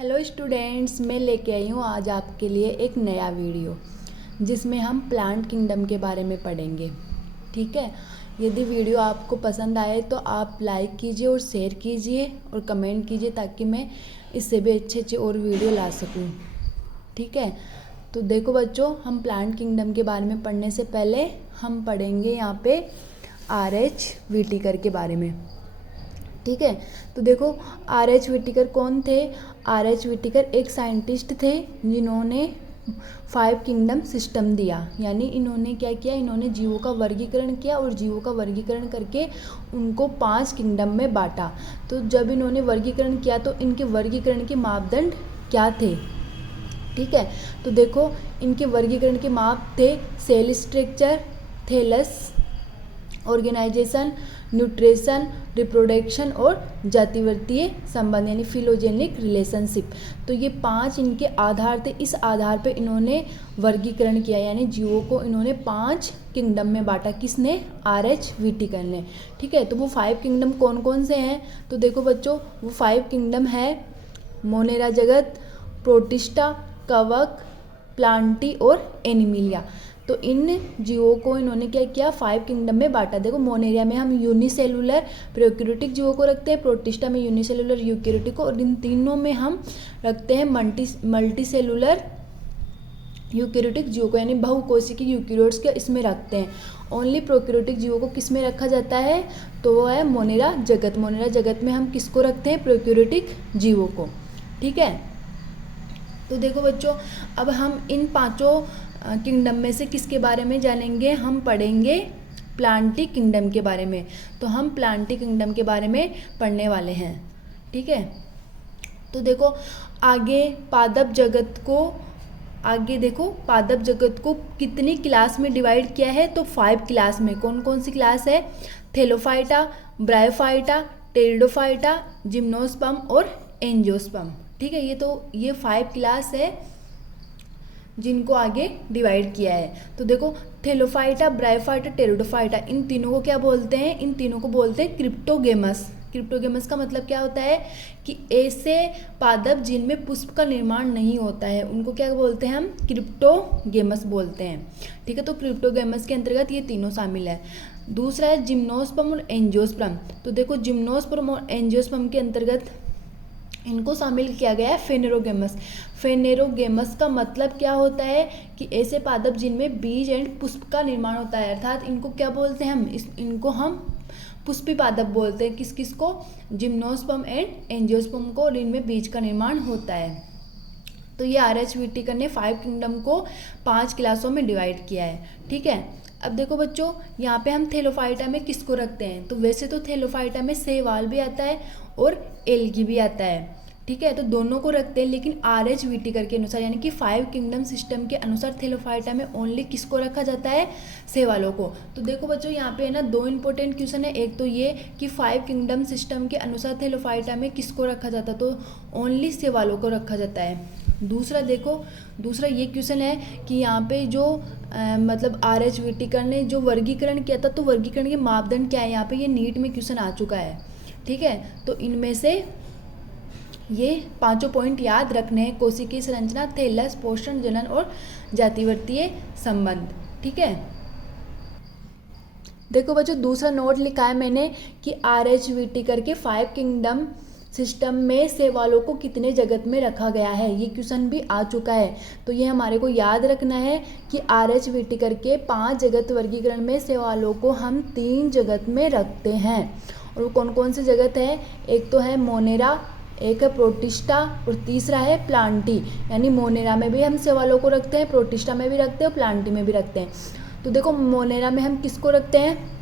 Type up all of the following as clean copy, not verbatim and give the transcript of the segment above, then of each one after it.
Hello students, मैं लेके आई हूँ आज आपके लिए एक नया वीडियो जिसमें हम प्लांट किंगडम के बारे में पढ़ेंगे। ठीक है, यदि वीडियो आपको पसंद आए तो आप लाइक कीजिए और शेयर कीजिए और कमेंट कीजिए ताकि मैं इससे भी अच्छे और वीडियो ला सकूँ। ठीक है, तो देखो बच्चों, हम प्लांट किंगडम के बारे में पढ़ने से पहले हम पढ़ेंगे यहाँ पे RH व्हिटेकर के बारे में। ठीक है, तो देखो RH व्हिटेकर कौन थे। RH व्हिटेकर एक साइंटिस्ट थे जिन्होंने 5 किंगडम सिस्टम दिया। यानी इन्होंने क्या किया, इन्होंने जीवों का वर्गीकरण किया और जीवों का वर्गीकरण करके उनको 5 किंगडम में बांटा। तो जब इन्होंने वर्गीकरण किया तो इनके वर्गीकरण के मापदंड क्या थे। ठीक है, तो देखो इनके वर्गीकरण के माप थे cell structure, thallus, organisation, nutrition, reproduction और जातिवर्तीय संबंध यानी फिलोजेनिक रिलेशनशिप। तो ये 5 इनके आधार थे। इस आधार पे इन्होंने वर्गीकरण किया यानी जीवों को इन्होंने 5 किंगडम में बांटा। किसने? RH व्हिटेकर ने। ठीक है, तो वो 5 किंगडम कौन कौन से हैं? तो देखो बच्चों, वो 5 किंगडम है मोनेरा जगत, प्रोटिस्टा, कवक, प्लांटी और एनिमिलिया। तो इन जीवों को इन्होंने क्या किया, 5 किंगडम में बांटा। देखो मोनेरिया में हम यूनिसेलुलर प्रोक्यूरेटिक जीवों को रखते हैं, प्रोटिस्टा में यूनिसेलुलर यूकेरियोटिक को, और इन तीनों में हम रखते हैं मल्टीसेलुलर यूकेरियोटिक जीवों को यानी बहुकोशिकीय यूकेरियोट्स के इसमें रखते हैं। ओनली प्रोक्यूरेटिक जीवों को किस में रखा जाता है? तो वो है मोनेरा जगत। मोनेरा जगत में हम किसको रखते हैं? प्रोक्यूरेटिक जीवों को। ठीक है, तो देखो बच्चों, अब हम इन 5 किंगडम में से किसके बारे में जानेंगे? हम पढ़ेंगे प्लांटी किंगडम के बारे में। तो हम प्लांटी किंगडम के बारे में पढ़ने वाले हैं। ठीक है, तो देखो आगे पादप जगत को कितनी क्लास में डिवाइड किया है? तो 5 क्लास में। कौन कौन सी क्लास है? थैलोफाइटा, ब्रायोफाइटा, टेरिडोफाइटा, जिम्नोस्पर्म और एंजियोस्पर्म। ठीक है, ये 5 क्लास है जिनको आगे डिवाइड किया है। तो देखो थैलोफाइटा, ब्रायोफाइटा, टेरिडोफाइटा, इन तीनों को क्या बोलते हैं? इन तीनों को बोलते हैं क्रिप्टोगेमस। क्रिप्टोगेमस का मतलब क्या होता है कि ऐसे पादप जिनमें पुष्प का निर्माण नहीं होता है उनको क्या बोलते हैं? हम क्रिप्टोगेमस बोलते हैं। ठीक है, तो क्रिप्टोगेमस के अंतर्गत ये तीनों शामिल है। दूसरा है जिम्नोस्पर्म और एंजियोस्पर्म। तो देखो जिम्नोस्पर्म और एंजियोस्पर्म के अंतर्गत इनको शामिल किया गया है फेनेरोगेमस। फेनेरोगेमस का मतलब क्या होता है कि ऐसे पादप जिनमें बीज एंड पुष्प का निर्माण होता है, अर्थात इनको क्या बोलते हैं? इनको हम पुष्पी पादप बोलते हैं। किस किस को? जिम्नोस्पर्म एंड एंजियोस्पर्म को, और इनमें बीज का निर्माण होता है। तो ये RH व्हिटेकर ने 5 किंगडम को 5 क्लासों में डिवाइड किया है। ठीक है, अब देखो बच्चों, यहाँ पे हम थैलोफाइटा में किसको रखते हैं? तो वैसे तो थैलोफाइटा में शैवाल भी आता है और एल्गी भी आता है। ठीक है, तो दोनों को रखते हैं, लेकिन RH व्हिटेकर के अनुसार यानी कि 5 किंगडम सिस्टम के अनुसार थैलोफाइटा में ओनली किसको रखा जाता है? शैवालों को। तो देखो बच्चों, यहाँ पे है ना 2 इंपॉर्टेंट क्वेश्चन है। एक तो ये कि 5 किंगडम सिस्टम के अनुसार थैलोफाइटा में किसको रखा जाता है? तो ओनली शैवालों को रखा जाता है। दूसरा ये क्वेश्चन है कि यहाँ पे जो मतलब RH व्हिटेकर ने जो वर्गीकरण किया था, तो वर्गीकरण के मापदंड क्या है? यहाँ पे ये नीट में क्वेश्चन आ चुका है। ठीक है, तो इनमें से ये 5 पॉइंट याद रखने हैं: कोशिकीय संरचना, थैलस, पोषण, जनन और जातिवर्तीय संबंध। ठीक है, देखो बच्चों, दूसरा नोट लिखा है मैंने कि RH व्हिटेकर के 5 किंगडम सिस्टम में शैवालों को कितने जगत में रखा गया है। ये क्वेश्चन भी आ चुका है, तो ये हमारे को याद रखना है कि RH व्हिटेकर के 5 जगत वर्गीकरण में शैवालों को हम 3 जगत में रखते हैं। और वो कौन कौन से जगत है? एक तो है मोनेरा, एक है प्रोटिस्टा और तीसरा है प्लांटी। यानी मोनेरा में भी हम शैवालों को रखते हैं, प्रोटिस्टा में भी रखते हैं और प्लांटी में भी रखते हैं। तो देखो मोनेरा में हम किसको रखते हैं?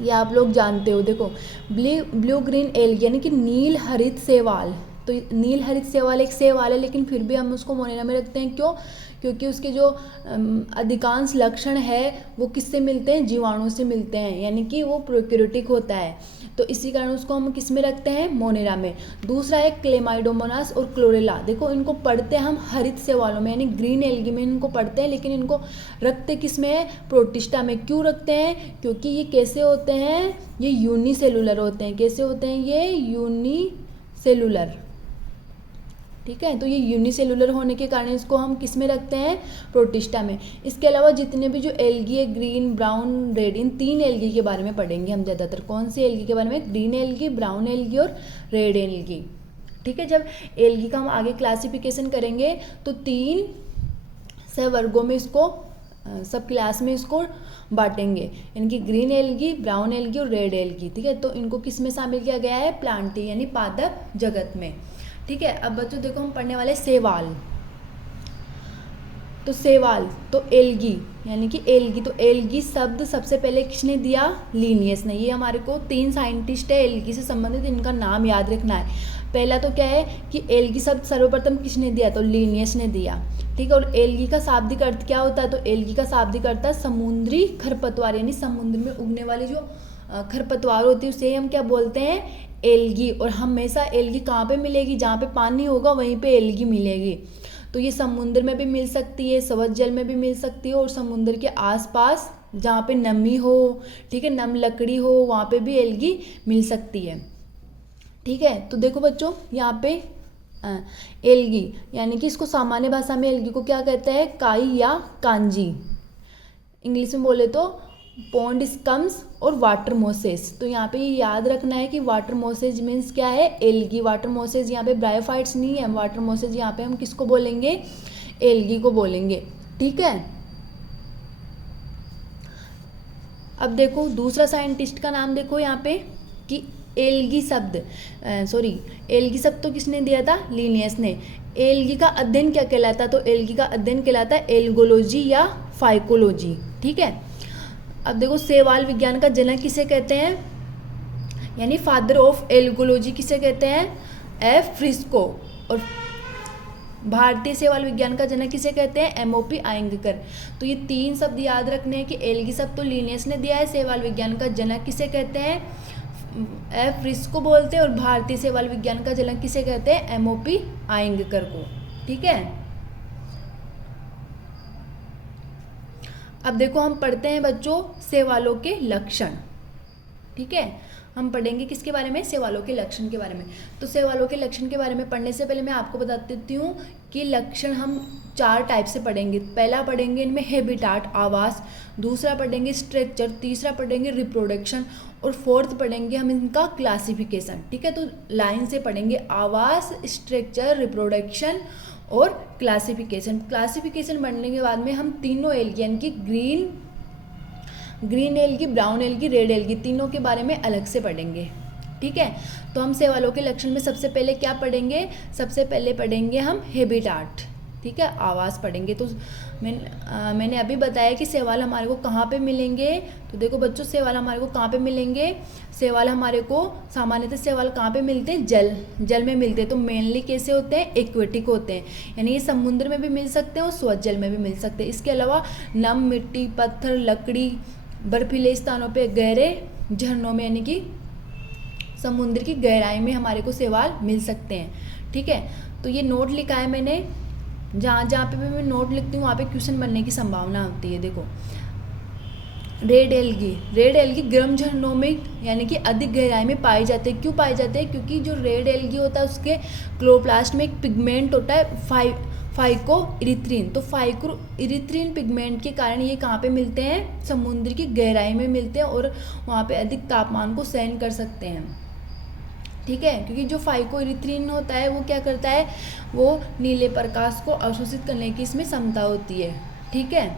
ये आप लोग जानते हो। देखो ब्लू ग्रीन एल्गी यानी कि नील हरित शैवाल। तो नील हरित शैवाल एक शैवाल है, लेकिन फिर भी हम उसको मोनेरा में रखते हैं। क्यों? क्योंकि उसके जो अधिकांश लक्षण है वो किससे मिलते हैं? जीवाणु से मिलते हैं, यानी कि वो प्रोक्यूरेटिक होता है। तो इसी कारण उसको हम किस में रखते हैं? मोनेरा में। दूसरा है क्लेमाइडोमोनास और क्लोरेला। देखो इनको पढ़ते हैं हम हरित शैवालों में यानी ग्रीन एल्गी में इनको पढ़ते हैं, लेकिन इनको रखते किस में है? प्रोटिस्टा में। क्यों रखते हैं? क्योंकि ये कैसे होते हैं? ये यूनिसेलुलर होते हैं। कैसे होते हैं ये? यूनिसेलुलर। ठीक है। तो ये यूनिसेलुलर होने के कारण इसको हम किस में रखते हैं, प्रोटिस्टा में। इसके अलावा जितने भी जो एल्गी है, ग्रीन, ब्राउन, रेड, इन 3 एल्गी के बारे में पढ़ेंगे हम ज़्यादातर। कौन सी एल्गी के बारे में, ग्रीन एल्गी, ब्राउन एल्गी और रेड एल्गी। ठीक है। जब एल्गी का हम आगे क्लासिफिकेशन करेंगे तो 3 वर्गों में इसको सब क्लास में इसको बांटेंगे, इनकी ग्रीन एल्गी, ब्राउन एल्गी और रेड एल्गी। ठीक है। तो इनको किस में शामिल किया गया है, प्लांटी यानी पादप जगत में। ठीक है। अब बच्चों देखो हम पढ़ने वाले शैवाल। तो शैवाल तो एल्गी यानी कि एल्गी, तो एल्गी शब्द सबसे पहले किसने दिया, लिनियस ने। ये हमारे को 3 साइंटिस्ट है एल्गी से संबंधित, इनका नाम याद रखना है। पहला तो क्या है कि एल्गी शब्द सर्वप्रथम किसने दिया, तो लिनियस ने दिया। ठीक है। और एल्गी का शाब्दिक अर्थ क्या होता है, तो एल्गी का शाब्दिक अर्थ है समुद्री खरपतवार, यानी समुद्र में उगने वाली जो खरपतवार होती है उसे हम क्या बोलते हैं, एल्गी। और हमेशा एल्गी कहाँ पे मिलेगी, जहाँ पे पानी होगा वहीं पे एल्गी मिलेगी। तो ये समुद्र में भी मिल सकती है, सवज जल में भी मिल सकती है, और समुद्र के आसपास जहाँ पे नमी हो, ठीक है, नम लकड़ी हो, वहाँ पे भी एल्गी मिल सकती है। ठीक है। तो देखो बच्चों यहाँ पे एल्गी यानी कि इसको सामान्य भाषा में एल्गी को क्या कहते हैं, काई या कांजी। इंग्लिश में बोले तो पॉन्ड स्कम्स और वाटर मोसेस। तो यहाँ पे ये याद रखना है कि वाटर मोसेज मीन्स क्या है, एल्गी। वाटर मोसेज यहाँ पे ब्रायोफाइट्स नहीं है, वाटर मोसेज यहाँ पे हम किसको बोलेंगे, एल्गी को बोलेंगे। ठीक है। अब देखो दूसरा साइंटिस्ट का नाम देखो यहाँ पे कि एल्गी शब्द एल्गी शब्द तो किसने दिया था, लिनियस ने। एल्गी का अध्ययन क्या कहलाता, तो एल्गी का अध्ययन कहलाता है एल्गोलॉजी या फाइकोलॉजी। ठीक है। अब देखो शैवाल विज्ञान का जनक किसे कहते हैं, यानी फादर ऑफ एल्गोलॉजी किसे कहते हैं, एफ फ्रिस्को। और भारतीय शैवाल विज्ञान का जनक किसे कहते हैं, एमओपी आयंगकर। तो ये 3 शब्द याद रखने हैं कि एल्गी शब्द तो लिनियस ने दिया है, शैवाल विज्ञान का जनक किसे कहते हैं, एफ फ्रिस्को बोलते हैं, और भारतीय शैवाल विज्ञान का जनक किसे कहते हैं, एमओपी आयंगकर को। ठीक है। अब देखो हम पढ़ते हैं बच्चों शैवालों के लक्षण। ठीक है। हम पढ़ेंगे किसके बारे में, शैवालों के लक्षण के बारे में। तो शैवालों के लक्षण के बारे में पढ़ने से पहले मैं आपको बता देती हूँ कि लक्षण हम 4 टाइप से पढ़ेंगे। पहला पढ़ेंगे इनमें हैबिटाट, आवास, दूसरा पढ़ेंगे स्ट्रक्चर, तीसरा पढ़ेंगे रिप्रोडक्शन, और 4th पढ़ेंगे हम इनका क्लासिफिकेशन। ठीक है। तो लाइन से पढ़ेंगे, आवास, स्ट्रक्चर, रिप्रोडक्शन और क्लासिफिकेशन। क्लासिफिकेशन बनने के बाद में हम तीनों एल्गी यानी कि green algae, brown algae, red algae, तीनों के बारे में अलग से पढ़ेंगे। ठीक है। तो हम शैवालों के लक्षण में सबसे पहले क्या पढ़ेंगे, सबसे पहले पढ़ेंगे हम हैबिटाट। ठीक है। आवास पढ़ेंगे। तो मैंने अभी बताया कि शैवाल हमारे को कहाँ पे मिलेंगे। तो देखो बच्चों शैवाल हमारे को कहाँ पे मिलेंगे, शैवाल हमारे को सामान्यतः शैवाल कहाँ पे मिलते हैं, जल में मिलते हैं। तो मेनली कैसे होते हैं, एक्वेटिक होते हैं, यानी ये समुद्र में भी मिल सकते हैं और स्वच्छ जल में भी मिल सकते हैं। इसके अलावा नम मिट्टी, पत्थर, लकड़ी, बर्फीले स्थानों पे, गहरे झरनों में यानी कि समुद्र की गहराई में हमारे को शैवाल मिल सकते हैं। ठीक है। तो ये नोट लिखा है मैंने, जहाँ पे भी मैं नोट लिखती हूँ वहाँ पे क्वेश्चन बनने की संभावना होती है। देखो रेड एल्गी गर्म झरनों में यानी कि अधिक गहराई में पाए जाते हैं। क्यों पाए जाते हैं, क्योंकि जो रेड एल्गी होता है उसके क्लोरोप्लास्ट में एक पिगमेंट होता है फाइकोइरिथ्रिन। तो फाइकोइरिथ्रिन पिगमेंट के कारण ये कहाँ पे मिलते हैं, समुद्र की गहराई में मिलते हैं, और वहाँ पे अधिक तापमान को सहन कर सकते हैं। ठीक है। क्योंकि जो फाइकोइरिथ्रिन होता है वो क्या करता है, वो नीले प्रकाश को अवशोषित करने की इसमें क्षमता होती है। ठीक है।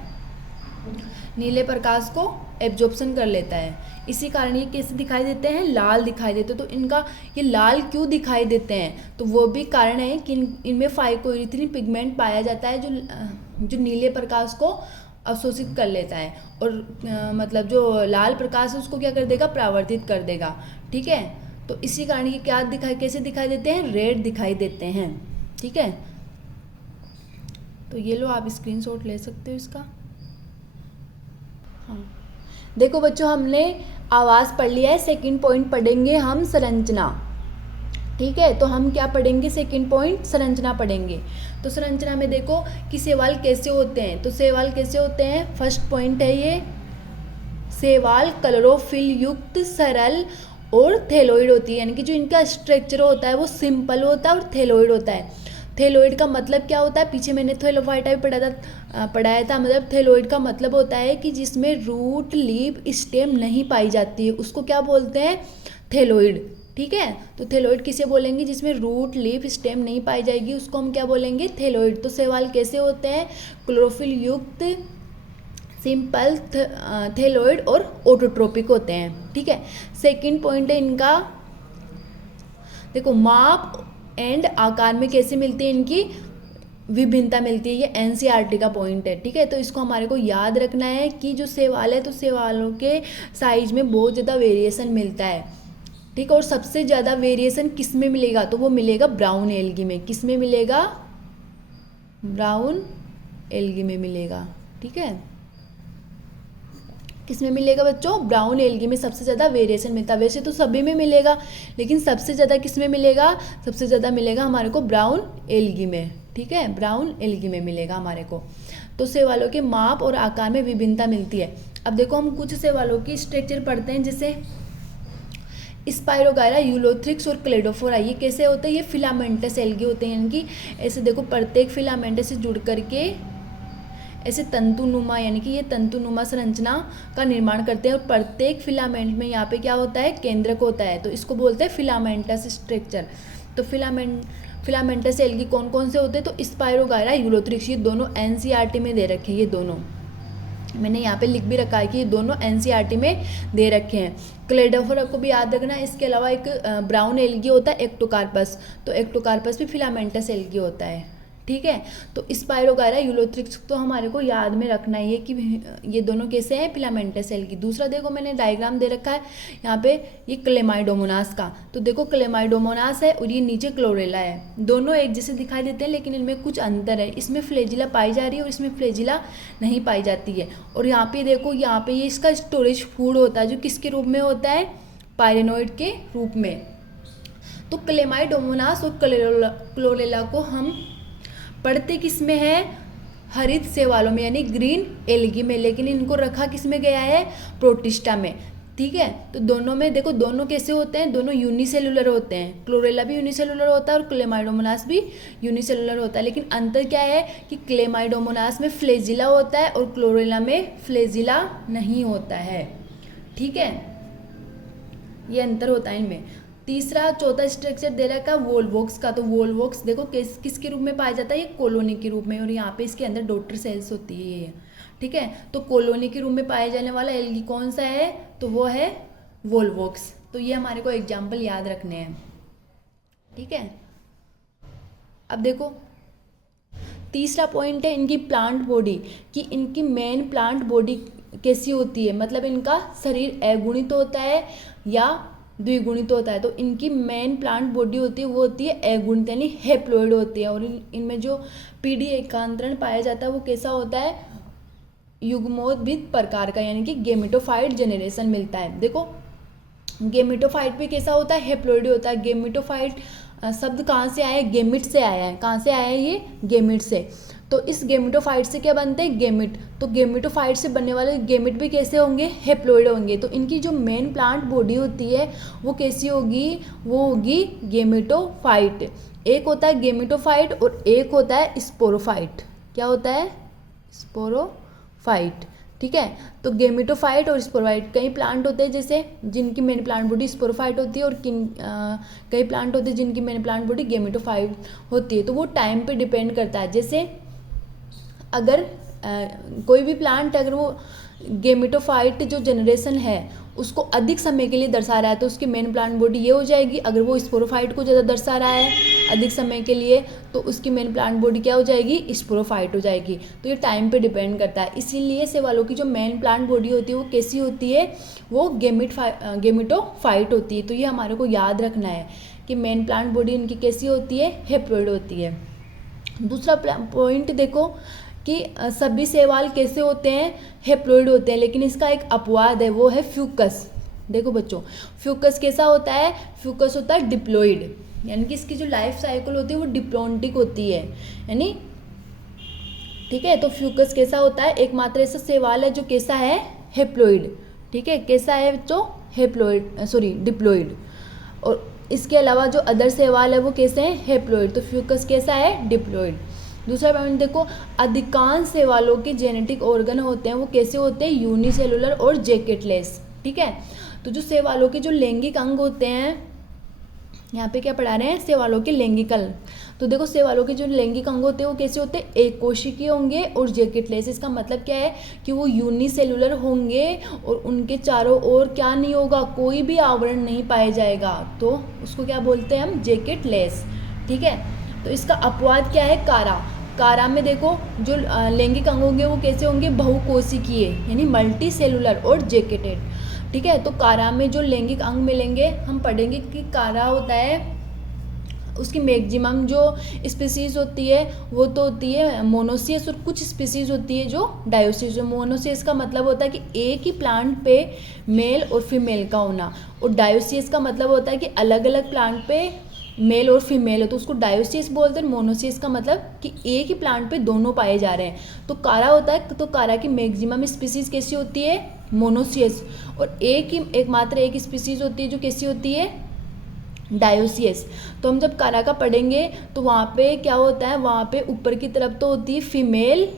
नीले प्रकाश को एब्जॉर्प्शन कर लेता है, इसी कारण ये कैसे दिखाई देते हैं, लाल दिखाई देते हैं। तो इनका ये लाल क्यों दिखाई देते हैं, तो वो भी कारण है कि इनमें फाइकोइरिथ्रिन पिगमेंट पाया जाता है जो नीले प्रकाश को अवशोषित कर लेता है, और मतलब जो लाल प्रकाश है उसको क्या कर देगा, परावर्तित कर देगा। ठीक है। तो इसी कारण ये कैसे दिखाई देते हैं, रेड दिखाई देते हैं। ठीक है। तो ये लो आप स्क्रीनशॉट ले सकते हो इसका। हाँ देखो बच्चों हमने आवास पढ़ लिया है, सेकंड पॉइंट पढ़ेंगे हम संरचना। ठीक है। तो हम क्या पढ़ेंगे, सेकंड पॉइंट संरचना पढ़ेंगे। तो संरचना में देखो कि शैवाल कैसे होते हैं। तो शैवाल कैसे होते हैं, फर्स्ट पॉइंट है ये, शैवाल क्लोरोफिल युक्त, सरल और थैलोइड होती है, यानी कि जो इनका स्ट्रक्चर होता है वो सिंपल होता है और थैलोइड होता है। थैलोइड का मतलब क्या होता है, पीछे मैंने थैलोफाइटा भी पढ़ाया था। मतलब थैलोइड का मतलब होता है कि जिसमें रूट लीफ स्टेम नहीं पाई जाती है, उसको क्या बोलते हैं, थैलोइड। ठीक है, तो थैलोइड किसे बोलेंगे, जिसमें रूट लीफ स्टेम नहीं पाई जाएगी उसको हम क्या बोलेंगे, थैलोइड। तो शैवाल कैसे होते हैं, क्लोरोफिल युक्त, सिंपल थैलोइड और ऑटोट्रोपिक होते हैं। ठीक है, सेकंड पॉइंट है इनका, देखो माप एंड आकार में कैसे मिलती है इनकी विभिन्नता मिलती है, ये एनसीईआरटी का पॉइंट है। ठीक है, तो इसको हमारे को याद रखना है कि जो शैवाल है तो शैवालों के साइज में बहुत ज़्यादा वेरिएशन मिलता है। ठीक है, और सबसे ज़्यादा वेरिएशन किस में मिलेगा, तो वो मिलेगा ब्राउन एल्गी में। किस में मिलेगा, ब्राउन एल्गी में मिलेगा। ठीक है, किस में मिलेगा बच्चों, ब्राउन एल्गी में सबसे ज़्यादा वेरिएशन मिलता है। वैसे तो सभी में मिलेगा, लेकिन सबसे ज़्यादा किस में मिलेगा, सबसे ज़्यादा मिलेगा हमारे को ब्राउन एल्गी में। ठीक है, ब्राउन एल्गी में मिलेगा हमारे को। तो शैवालों के माप और आकार में विभिन्नता मिलती है। अब देखो हम कुछ शैवालों की स्ट्रक्चर पढ़ते हैं, जैसे स्पाइरोगायरा, यूलोथ्रिक्स और क्लेडोफोरा। ये कैसे होते हैं, ये फिलामेंटस एल्गी होते हैं, यानी कि ऐसे देखो प्रत्येक फिलामेंटस से जुड़ करके ऐसे तंतुनुमा, यानी कि ये तंतुनुमा संरचना का निर्माण करते हैं। और प्रत्येक फिलामेंट में यहाँ पे क्या होता है, केंद्रक होता है, तो इसको बोलते हैं फिलामेंटस स्ट्रक्चर। तो फिलामेंटस एल्गी कौन कौन से होते हैं, तो स्पाइरोगायरा, यूलोथ्रिक्स, ये दोनों एनसीईआरटी में दे रखे हैं। ये दोनों मैंने यहाँ पे लिख भी रखा है कि ये दोनों एनसीईआरटी में दे रखे हैं। क्लेडोफोरा को भी याद रखना है। इसके अलावा एक ब्राउन एल्गी होता है एक्टोकार्पस, तो एक्टोकार्पस भी फिलामेंटस एल्गी होता है। ठीक है, तो स्पाइरोगायरा, यूलोथ्रिक्स तो हमारे को याद में रखना है कि ये दोनों कैसे हैं, फिलामेंटस एल्गी। दूसरा देखो मैंने डायग्राम दे रखा है यहाँ पे, ये क्लेमाइडोमोनास का। तो देखो क्लेमाइडोमोनास है और ये नीचे क्लोरेला है, दोनों एक जैसे दिखाई देते हैं लेकिन इनमें कुछ अंतर है। इसमें फ्लैजिला पाई जा रही है और इसमें फ्लैजिला नहीं पाई जाती है। और यहाँ पे देखो, यहाँ पे ये इसका स्टोरेज फूड होता है, जो किसके रूप में होता है, पायरेनोइड के रूप में। तो क्लेमाइडोमोनास और क्लोरेला को हम पढ़ते किस में है, हरित शैवालों में, यानी ग्रीन एल्गी में, लेकिन इनको रखा किस में गया है, प्रोटिस्टा में। ठीक है, तो दोनों में देखो, दोनों कैसे होते हैं, दोनों यूनिसेलुलर होते हैं। क्लोरेला भी यूनिसेलुलर होता है और क्लेमाइडोमोनास भी यूनिसेलुलर होता है, लेकिन अंतर क्या है कि क्लेमाइडोमोनास में फ्लैजिला होता है और क्लोरेला में फ्लैजिला नहीं होता है। ठीक है, ये अंतर होता है इनमें। तीसरा चौथा स्ट्रक्चर दे रखा है वोल्वोक्स का। तो वोल्वोक्स देखो किसके रूप में पाया जाता है, ये कॉलोनी के रूप में, और यहाँ पे इसके अंदर डॉटर सेल्स होती है ये। ठीक है, तो कॉलोनी के रूप में पाया जाने वाला एल्गी कौन सा है, तो वो है वोल्वोक्स। तो ये हमारे को एग्जाम्पल याद रखने हैं। ठीक है, अब देखो तीसरा पॉइंट है इनकी प्लांट बॉडी, कि इनकी मेन प्लांट बॉडी कैसी होती है, मतलब इनका शरीर अगुणित होता है या द्विगुणित होता है। तो इनकी मेन प्लांट बॉडी होती है वो होती है अगुणित, यानी हेप्लॉइड होती है। और इनमें जो पीढ़ी एकांतरण पाया जाता है वो कैसा होता है, युग्मोद्भिद प्रकार का, यानी कि गेमेटोफाइट जनरेशन मिलता है। देखो गेमेटोफाइट भी कैसा होता है, हेप्लॉइड होता है। गेमेटोफाइट शब्द कहाँ से आया है, गेमिट से आया है। कहाँ से आया है ये, गेमिट से। तो इस गेमेटोफाइट से क्या बनते हैं, गेमिट। तो गेमेटोफाइट से बनने वाले गेमिट भी कैसे होंगे, हेप्लॉइड होंगे। तो इनकी जो मेन प्लांट बॉडी होती है वो कैसी होगी, वो होगी गेमेटोफाइट। एक होता है गेमेटोफाइट और एक होता है स्पोरोफाइट। क्या होता है, स्पोरोफाइट। ठीक है, तो गेमेटोफाइट और स्पोरोफाइट, कई प्लांट होते हैं जैसे जिनकी मेन प्लांट बॉडी स्पोरोफाइट होती है, और कई प्लांट होते हैं जिनकी मेन प्लांट बॉडी गेमेटोफाइट होती है। तो वो टाइम पे डिपेंड करता है। जैसे अगर कोई भी प्लांट, अगर वो गेमेटोफाइट जो जनरेशन है उसको अधिक समय के लिए दर्शा रहा है तो उसकी मेन प्लांट बॉडी ये हो जाएगी। अगर वो स्पोरोफाइट को ज़्यादा दर्शा रहा है अधिक समय के लिए तो उसकी मेन प्लांट बॉडी क्या हो जाएगी, स्पोरोफाइट हो जाएगी। तो ये टाइम पे डिपेंड करता है। इसीलिए शैवालों की जो मेन प्लांट बॉडी होती है वो कैसी होती है, वो गेमेटोफाइट होती है। तो ये हमारे को याद रखना है कि मेन प्लांट बॉडी इनकी कैसी होती है, हेप्लॉइड होती है। दूसरा पॉइंट देखो कि सभी शैवाल कैसे होते हैं, हेप्लॉइड होते हैं, लेकिन इसका एक अपवाद है, वो है फ्यूकस। देखो बच्चों, फ्यूकस कैसा होता है, फ्यूकस होता है डिप्लॉइड, यानी कि इसकी जो लाइफ साइकिल होती है वो डिप्लॉन्टिक होती है, यानी ठीक है। तो फ्यूकस कैसा होता है, एकमात्र ऐसा शैवाल है जो कैसा है, हेप्लॉइड। ठीक है, कैसा है बच्चों, हेप्लॉइड, सॉरी डिप्लॉइड। और इसके अलावा जो अदर शैवाल है वो कैसे हैं, हैप्लॉइड। तो फ्यूकस कैसा है, डिप्लॉइड। दूसरा पॉइंट देखो, अधिकांश शैवालों के जेनेटिक ऑर्गन होते हैं वो कैसे होते हैं, यूनिसेलुलर और जैकेटलेस। ठीक है, तो जो शैवालों के जो लैंगिक अंग होते हैं, यहाँ पे क्या पढ़ा रहे हैं, शैवालों के लैंगिक अंग। तो देखो शैवालों के जो लैंगिक अंग होते हैं वो कैसे होते हैं, एक कोशिकीय होंगे और जैकेटलेस। इसका मतलब क्या है कि वो यूनिसेलुलर होंगे और उनके चारों ओर क्या नहीं होगा, कोई भी आवरण नहीं पाया जाएगा, तो उसको क्या बोलते हैं हम, जैकेटलेस। ठीक है, तो इसका अपवाद क्या है, कारा। कारा में देखो जो लैंगिक अंग होंगे वो कैसे होंगे, बहुकोशिकीय यानी मल्टी सेलुलर और जैकेटेड। ठीक है, तो कारा में जो लैंगिक अंग मिलेंगे, हम पढ़ेंगे कि कारा होता है, उसकी मैक्सिमम जो स्पीसीज होती है वो तो होती है मोनोसियस, और कुछ स्पीसीज होती है जो डायोसियस। जो मोनोसियस का मतलब होता है कि एक ही प्लांट पे मेल और फीमेल का होना, और डायोसियस का मतलब होता है कि अलग अलग प्लांट पे मेल और फीमेल है, तो उसको डायोसियस बोलते हैं। मोनोसियस का मतलब कि एक ही प्लांट पे दोनों पाए जा रहे हैं। तो कारा होता है, तो कारा की मैक्सिमम स्पीसीज कैसी होती है, मोनोसियस, और एकमात्र एक स्पीसीज होती है जो कैसी होती है, डायोसियस। तो हम जब कारा का पढ़ेंगे तो वहाँ पे क्या होता है, वहाँ पे ऊपर की तरफ तो होती है फीमेल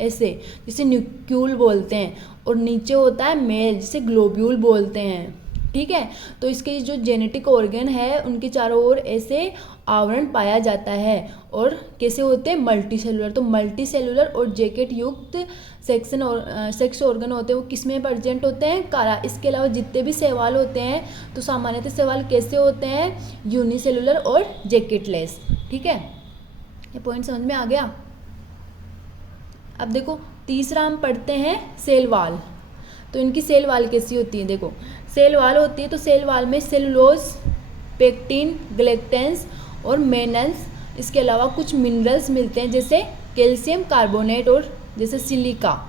ऐसे जिसे न्यूक्यूल बोलते हैं, और नीचे होता है मेल जिसे ग्लोब्यूल बोलते हैं। ठीक है, तो इसके जो जेनेटिक ऑर्गन है उनके चारों ओर ऐसे आवरण पाया जाता है, और कैसे होते हैं, मल्टी सेलुलर। तो मल्टी सेलुलर और जैकेट युक्त सेक्स ऑर्गन होते हैं वो किस में प्रेजेंट होते हैं, कारा। इसके अलावा जितने भी शैवाल होते हैं तो सामान्यतः शैवाल कैसे होते हैं, यूनिसेलुलर और जैकेटलेस। ठीक है, ये पॉइंट समझ में आ गया। अब देखो तीसरा हम पढ़ते हैं सेल वाल। तो इनकी सेल वाल कैसी होती है, देखो सेल वाल होती है तो सेल वाल में सेलुलोज, पेक्टिन, ग्लेक्टेंस और मेनन्स, इसके अलावा कुछ मिनरल्स मिलते हैं जैसे कैल्शियम कार्बोनेट और जैसे सिलिका।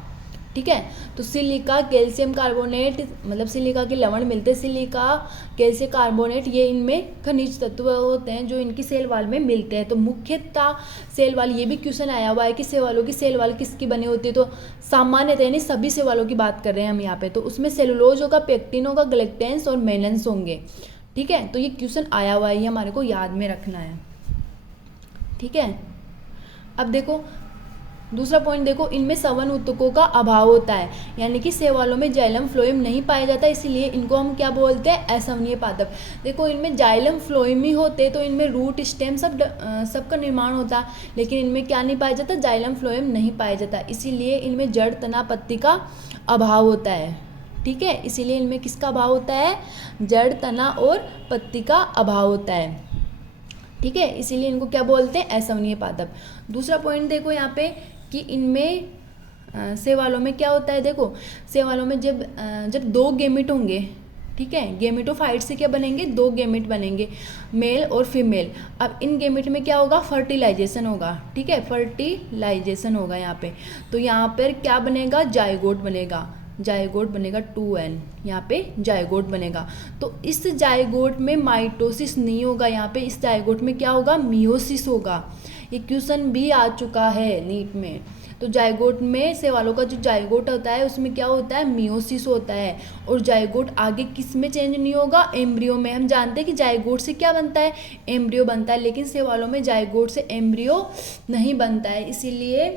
ठीक है, तो सिलिका, कैल्शियम कार्बोनेट मतलब सिलिका के लवण मिलते हैं, सिलिका, कैल्शियम कार्बोनेट, ये इनमें खनिज तत्व होते हैं जो इनकी सेल वाल में मिलते हैं। तो मुख्यतः सेल वाल, ये भी क्वेश्चन आया हुआ है कि शैवालों की सेल वाल किसकी बनी होती है, तो सामान्यतः यानी सभी शैवालों की बात कर रहे हैं हम यहाँ पे, तो उसमें सेलुलोज होगा, पेक्टिन होगा, ग्लेक्टेंस और मेनन्स होंगे। ठीक है, तो ये क्वेश्चन आया हुआ है, ये हमारे को याद में रखना है। ठीक है, अब देखो दूसरा पॉइंट देखो, इनमें सवन ऊतकों का अभाव होता है, यानी कि शैवालों में जाइलम फ्लोएम नहीं पाया जाता, इसीलिए इनको हम क्या बोलते हैं, असवनीय पादप। देखो इनमें जाइलम फ्लोएम ही होते तो इनमें रूट स्टेम सबका निर्माण होता, लेकिन इनमें क्या नहीं पाया जाता, जाइलम फ्लोएम नहीं पाया जाता, इसीलिए इनमें जड़, तना, पत्ती का अभाव होता है। ठीक है, इसीलिए इनमें किसका अभाव होता है, जड़, तना और पत्ती का अभाव होता है। ठीक है, इसीलिए इनको क्या बोलते हैं, असवनीय पादप। दूसरा पॉइंट देखो यहाँ पे कि इनमें शैवालों में क्या होता है, देखो शैवालों में जब दो गेमिट होंगे, ठीक है, गेमिटोफाइट से क्या बनेंगे, दो गेमिट बनेंगे, मेल और फीमेल। अब इन गेमिट में क्या होगा, फर्टिलाइजेशन होगा। ठीक है, फर्टिलाइजेशन होगा यहाँ पे, तो यहाँ पर क्या बनेगा, जायगोट बनेगा, जायगोट बनेगा 2n, यहाँ पे जायगोट बनेगा। तो इस जायगोट में माइटोसिस नहीं होगा, यहाँ पे इस जायगोट में क्या होगा, मियोसिस होगा। ये क्वेश्चन भी आ चुका है नीट में। तो जायगोट में शैवालों का जो जायगोट होता है उसमें क्या होता है, मियोसिस होता है, और जायगोट आगे किस में चेंज नहीं होगा, एम्ब्रियो में। हम जानते हैं कि जायगोट से क्या बनता है, एम्ब्रियो बनता है, लेकिन शैवालों में जायगोट से एम्ब्रियो नहीं बनता है, इसीलिए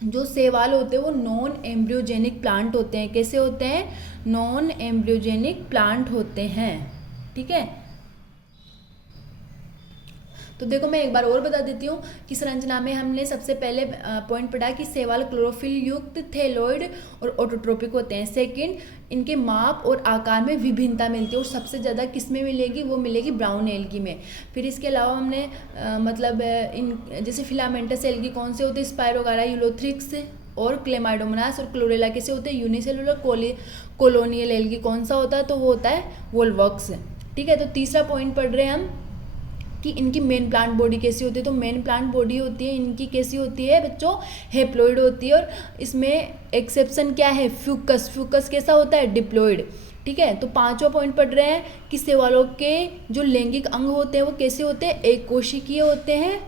जो शैवाल होते हैं वो नॉन एम्ब्रियोजेनिक प्लांट होते हैं। कैसे होते हैं, नॉन एम्ब्रियोजेनिक प्लांट होते हैं। ठीक है, तो देखो मैं एक बार और बता देती हूँ कि संरचना में हमने सबसे पहले पॉइंट पढ़ा कि शैवाल क्लोरोफिल युक्त, थैलोइड और ऑटोट्रोपिक होते हैं। सेकंड, इनके माप और आकार में विभिन्नता मिलती है, और सबसे ज़्यादा किस में मिलेगी, वो मिलेगी ब्राउन एल्गी में। फिर इसके अलावा हमने मतलब इन जैसे फिलामेंटस एल्गी कौन से होते हैं, स्पायरोगारा, यूलोथ्रिक्स और क्लेमाइडोमोनास, और क्लोरेला कैसे होते हैं, यूनिसेलुलर। कोलोनियल एल्गी कौन सा होता है, तो वो होता है वोल्वॉक्स। ठीक है, तो तीसरा पॉइंट पढ़ रहे हैं हम कि इनकी मेन प्लांट बॉडी कैसी होती है। तो मेन प्लांट बॉडी होती है इनकी कैसी होती है बच्चों, हेप्लॉइड होती है, और इसमें एक्सेप्शन क्या है, फ्यूकस। फ्यूकस कैसा होता है, डिप्लॉइड। ठीक है, तो पांचवा पॉइंट पढ़ रहे हैं कि शैवालों के जो लैंगिक अंग होते हैं वो कैसे होते हैं, एक कोशिकीय होते हैं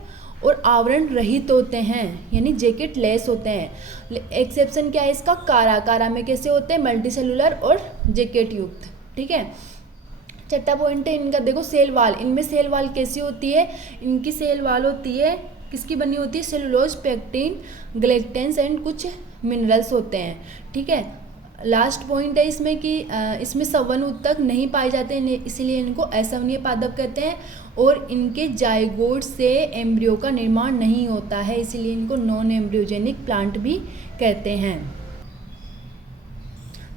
और आवरण रहित होते हैं, यानी जैकेट लेस होते हैं। एक्सेप्शन क्या है इसका, कारा। कारा में कैसे होते हैं, मल्टी सेलुलर और जैकेट युक्त। ठीक है, छठा पॉइंट है इनका, देखो सेल वाल। इनमें सेल वाल कैसी होती है, इनकी सेल वाल होती है किसकी बनी होती है, सेलुलोज, पेक्टिन, ग्लेक्टेंस एंड कुछ मिनरल्स होते हैं, ठीक है। लास्ट पॉइंट है इसमें कि इसमें सवन ऊतक नहीं पाए जाते, इसीलिए इनको असंवनीय पादप कहते हैं। और इनके जाइगोट से एम्ब्रियो का निर्माण नहीं होता है, इसीलिए इनको नॉन एम्ब्रियोजेनिक प्लांट भी कहते हैं।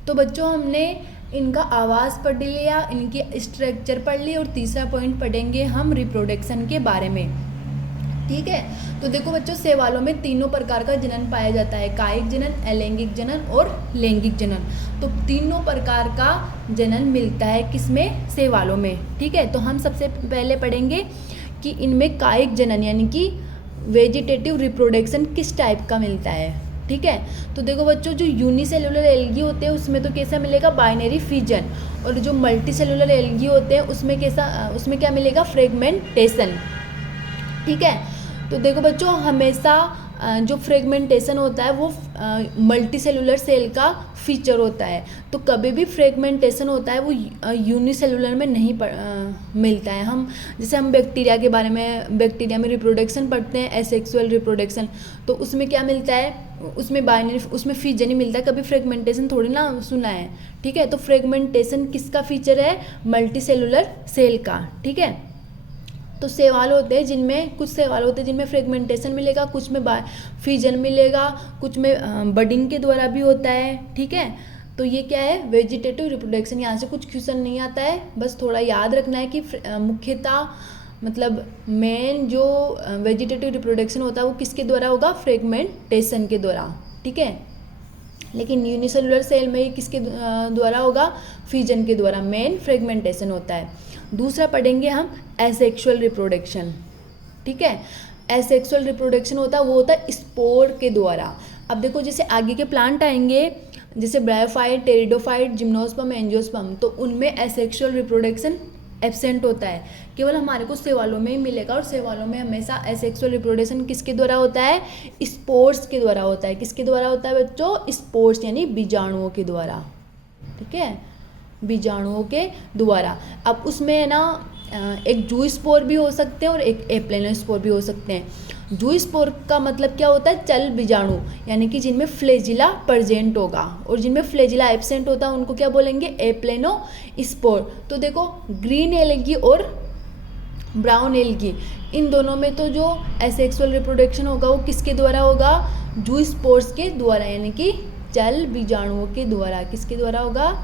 तो बच्चों हमने इनका आवास पढ़ लिया, इनकी स्ट्रक्चर पढ़ ली, और तीसरा पॉइंट पढ़ेंगे हम रिप्रोडक्शन के बारे में, ठीक है। तो देखो बच्चों, शैवालों में तीनों प्रकार का जनन पाया जाता है, कायिक जनन, अलैंगिक जनन और लैंगिक जनन। तो तीनों प्रकार का जनन मिलता है किसमें, शैवालों में, ठीक है। तो हम सबसे पहले पढ़ेंगे कि इनमें कायिक जनन यानी कि वेजिटेटिव रिप्रोडक्शन किस टाइप का मिलता है, ठीक है। तो देखो बच्चों, जो यूनिसेलुलर एल्गी होते हैं उसमें तो कैसा मिलेगा, बाइनरी फिजन, और जो मल्टी सेलुलर एल्गी होते हैं उसमें कैसा, उसमें क्या मिलेगा, फ्रेगमेंटेशन, ठीक है। तो देखो बच्चों, हमेशा जो फ्रेगमेंटेशन होता है वो मल्टी सेलुलर सेल का फीचर होता है। तो कभी भी फ्रेगमेंटेशन होता है वो यूनिसेलुलर में नहीं मिलता है। हम जैसे हम बैक्टीरिया के बारे में, बैक्टीरिया में रिप्रोडक्शन पढ़ते हैं, एसेक्सुअल रिप्रोडक्शन, तो उसमें क्या मिलता है, उसमें बाइनरी, उसमें फिजन ही मिलता है, कभी फ्रेगमेंटेशन थोड़ी ना सुना है, ठीक है। तो फ्रेगमेंटेशन किसका फीचर है, मल्टी सेलुलर सेल का, ठीक है। तो शैवाल होते हैं जिनमें, कुछ शैवाल होते हैं जिनमें फ्रेगमेंटेशन मिलेगा, कुछ में फिजन मिलेगा, कुछ में बडिंग के द्वारा भी होता है, ठीक है। तो ये क्या है, वेजिटेटिव रिप्रोडक्शन। यहाँ से कुछ क्वेश्चन नहीं आता है, बस थोड़ा याद रखना है कि मुख्यतः मतलब मेन जो वेजिटेटिव रिप्रोडक्शन होता है वो किसके द्वारा होगा, फ्रेगमेंटेशन के द्वारा, ठीक है। लेकिन यूनिसेलुलर सेल में ये किसके द्वारा होगा, फिजन के द्वारा, मेन फ्रेगमेंटेशन होता है। दूसरा पढ़ेंगे हम एसेक्सुअल रिप्रोडक्शन, ठीक है। एसेक्सुअल रिप्रोडक्शन होता है वो होता है स्पोर के द्वारा। अब देखो जैसे आगे के प्लांट आएंगे, जैसे ब्रायोफाइट, टेरिडोफाइट, जिम्नोस्पर्म, एंजियोस्पर्म, तो उनमें एसेक्सुअल रिप्रोडक्शन एब्सेंट होता है, केवल हमारे को शैवालों में ही मिलेगा। और शैवालों में हमेशा एसेक्सुअल रिप्रोडक्शन किसके द्वारा होता है, स्पोर्स के द्वारा होता है। किसके द्वारा होता है बच्चों, स्पोर्स यानी बीजाणुओं के द्वारा, ठीक है, बीजाणुओं के द्वारा। अब उसमें है ना एक जू स्पोर भी हो सकते हैं और एक एप्लेनोस्पोर भी हो सकते हैं। जू स्पोर का मतलब क्या होता है, चल बीजाणु, यानी कि जिनमें फ्लैजिला प्रेजेंट होगा, और जिनमें फ्लैजिला एब्सेंट होता है उनको क्या बोलेंगे, एप्लेनोस्पोर। तो देखो ग्रीन एल्गी और ब्राउन एल्गी, इन दोनों में तो जो एसेक्सुअल रिप्रोडक्शन होगा वो किसके द्वारा होगा, जू स्पोर्स के द्वारा, यानी कि चल बीजाणुओं के द्वारा। किसके द्वारा होगा,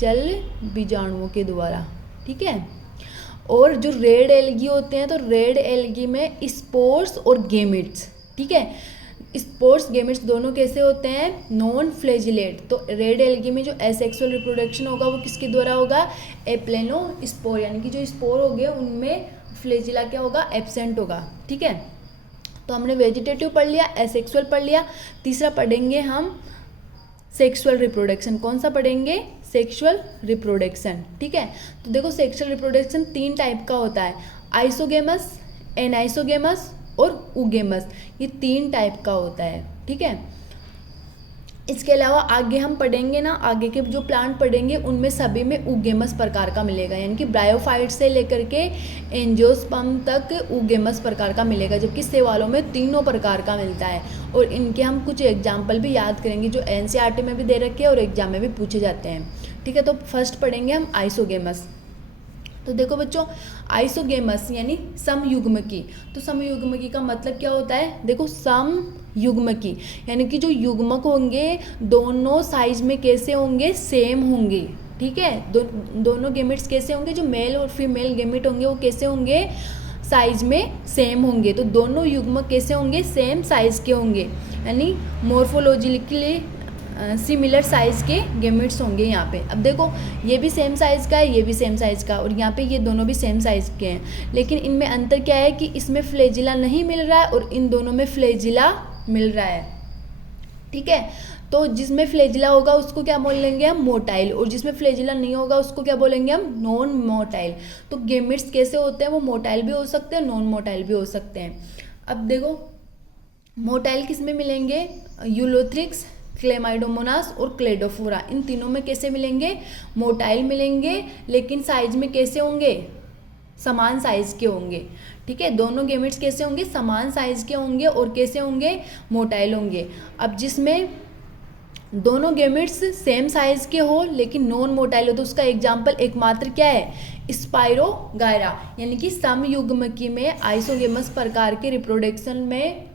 चल बीजाणुओं के द्वारा, ठीक है। और जो रेड एल्गी होते हैं, तो रेड एल्गी में स्पोर्स और गेमिट्स, ठीक है। स्पोर्स गेमिट्स दोनों कैसे होते हैं, नॉन फ्लैजिलेट। तो रेड एल्गी में जो एसेक्सुअल रिप्रोडक्शन होगा वो किसके द्वारा होगा, एप्लेनोस्पोर, यानी कि जो स्पोर हो गए उनमें फ्लैजिला क्या होगा, एब्सेंट होगा, ठीक है। तो हमने वेजिटेटिव पढ़ लिया, एसेक्सुअल पढ़ लिया। तीसरा पढ़ेंगे हम सेक्सुअल रिप्रोडक्शन। कौन सा पढ़ेंगे, सेक्सुअल रिप्रोडक्शन, ठीक है। तो देखो सेक्सुअल रिप्रोडक्शन 3 टाइप का होता है, आइसोगेमस, एनाइसोगेमस और उगेमस, ये 3 टाइप का होता है, ठीक है। इसके अलावा आगे हम पढ़ेंगे ना, आगे के जो प्लांट पढ़ेंगे उनमें सभी में उगेमस प्रकार का मिलेगा, यानी कि ब्रायोफाइट से लेकर के एंजियोस्पर्म तक उगेमस प्रकार का मिलेगा, जबकि शैवालों में तीनों प्रकार का मिलता है। और इनके हम कुछ एग्जाम्पल भी याद करेंगे जो एनसीईआरटी में भी दे रखे हैं और एग्जाम में भी पूछे जाते हैं, ठीक है। तो फर्स्ट पढ़ेंगे हम आइसोगेमस। तो देखो बच्चों, आइसोगेमस यानी समयुग्मकी। तो समयुग्मकी का मतलब क्या होता है, देखो समयुग्मकी यानी कि जो युग्मक होंगे दोनों साइज में कैसे होंगे, सेम होंगे, ठीक है। दोनों गेमिट्स कैसे होंगे, जो मेल और फीमेल गेमिट होंगे वो कैसे होंगे, साइज में सेम होंगे। तो दोनों युग्मक कैसे होंगे, सेम साइज के होंगे, यानी मॉर्फोलॉजिकली सिमिलर साइज़ के गेमिट्स होंगे यहाँ पे। अब देखो ये भी सेम साइज़ का है, ये भी सेम साइज़ का, और यहाँ पे ये दोनों भी सेम साइज़ के हैं, लेकिन इनमें अंतर क्या है कि इसमें फ्लैजिला नहीं मिल रहा है और इन दोनों में फ्लैजिला मिल रहा है, ठीक है। तो जिसमें फ्लैजिला होगा उसको क्या बोल लेंगे हम, मोटाइल, और जिसमें फ्लैजिला नहीं होगा उसको क्या बोलेंगे हम, नॉन मोटाइल। तो गेमिट्स कैसे होते हैं, वो मोटाइल भी हो सकते हैं, नॉन मोटाइल भी हो सकते हैं। अब देखो मोटाइल किस में मिलेंगे, यूलोथ्रिक्स, क्लेमाइडोमोनास और क्लेडोफोरा, इन तीनों में कैसे मिलेंगे, मोटाइल मिलेंगे, लेकिन साइज में कैसे होंगे, समान साइज के होंगे। ठीक है, दोनों गेमेट्स कैसे होंगे, समान साइज के होंगे और कैसे होंगे, मोटाइल होंगे। अब जिसमें दोनों गेमेट्स सेम साइज के हो लेकिन नॉन मोटाइल हो, तो उसका एग्जाम्पल एकमात्र क्या है, स्पाइरोगायरा, यानी कि समयुग्मकी में आइसोगेमस प्रकार के रिप्रोडक्शन में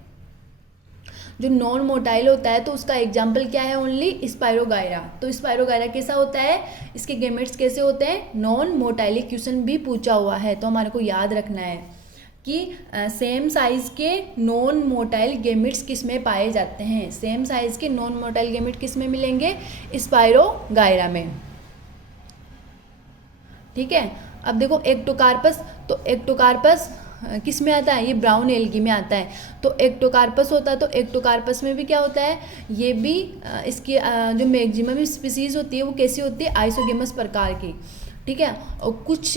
जो नॉन मोटाइल होता है, तो उसका एग्जाम्पल क्या है, ओनली स्पाइरोगायरा। तो स्पाइरोगायरा कैसा होता है, इसके गेमेट्स कैसे होते हैं, नॉन मोटाइल। क्वेश्चन भी पूछा हुआ है, तो हमारे को याद रखना है कि सेम साइज के नॉन मोटाइल गेमेट्स किस में पाए जाते हैं, सेम साइज के नॉन मोटाइल गेमेट किस में मिलेंगे, स्पाइरोगायरा में। ठीक है, अब देखो एक्टोकार्पस, तो एक्टोकार्पस किस में आता है, ये ब्राउन एल्गी में आता है। तो एक्टोकार्पस होता है, तो एक्टोकार्पस में भी क्या होता है, ये भी इसकी जो मैक्सिमम स्पीसीज होती है वो कैसी होती है, आइसोगेमस प्रकार की। ठीक है, और कुछ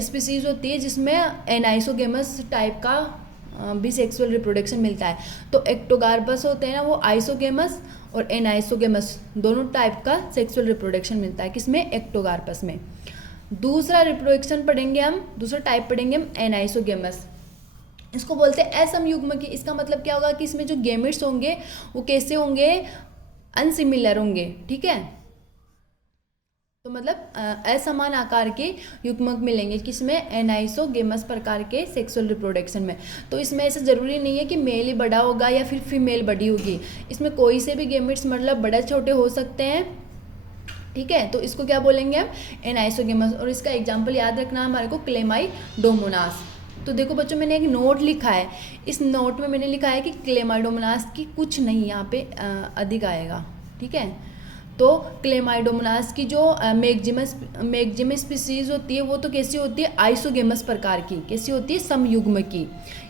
स्पीसीज होती है जिसमें एनाइसोगेमस टाइप का भी सेक्सुअल रिप्रोडक्शन मिलता है। तो एक्टोकार्पस होते हैं ना, वो आइसोगेमस और एनाइसोगेमस दोनों टाइप का सेक्सुअल रिप्रोडक्शन मिलता है, किसमें, एक्टोकार्पस में। दूसरा रिप्रोडक्शन पढ़ेंगे हम, दूसरा टाइप पढ़ेंगे हम एनाइसोगेमस, इसको बोलते हैं असमयुग्मकी। इसका मतलब क्या होगा कि इसमें जो गेमेट्स होंगे वो कैसे होंगे, अनसिमिलर होंगे। ठीक है, तो मतलब असमान आकार के युग्मक मिलेंगे किसमें, एनाइसोगेमस प्रकार के सेक्सुअल रिप्रोडक्शन में। तो इसमें ऐसा जरूरी नहीं है कि मेल ही बड़ा होगा या फिर फीमेल बड़ी होगी, इसमें कोई से भी गेमेट्स मतलब बड़े छोटे हो सकते हैं। ठीक है, तो इसको क्या बोलेंगे हम, एनाइसोगेमस। और इसका एग्जाम्पल याद रखना हमारे को, क्लेमाइडोमोनास। तो देखो बच्चों, मैंने एक नोट लिखा है, इस नोट में मैंने लिखा है कि क्लेमाइडोमोनास की कुछ नहीं, यहाँ पे अधिक आएगा। ठीक है, तो क्लेमाइडोमोनास की जो मैक्सिमम स्पीसीज होती है वो तो कैसी होती है, आइसोगेमस प्रकार की, कैसी होती है, समयुग्म की,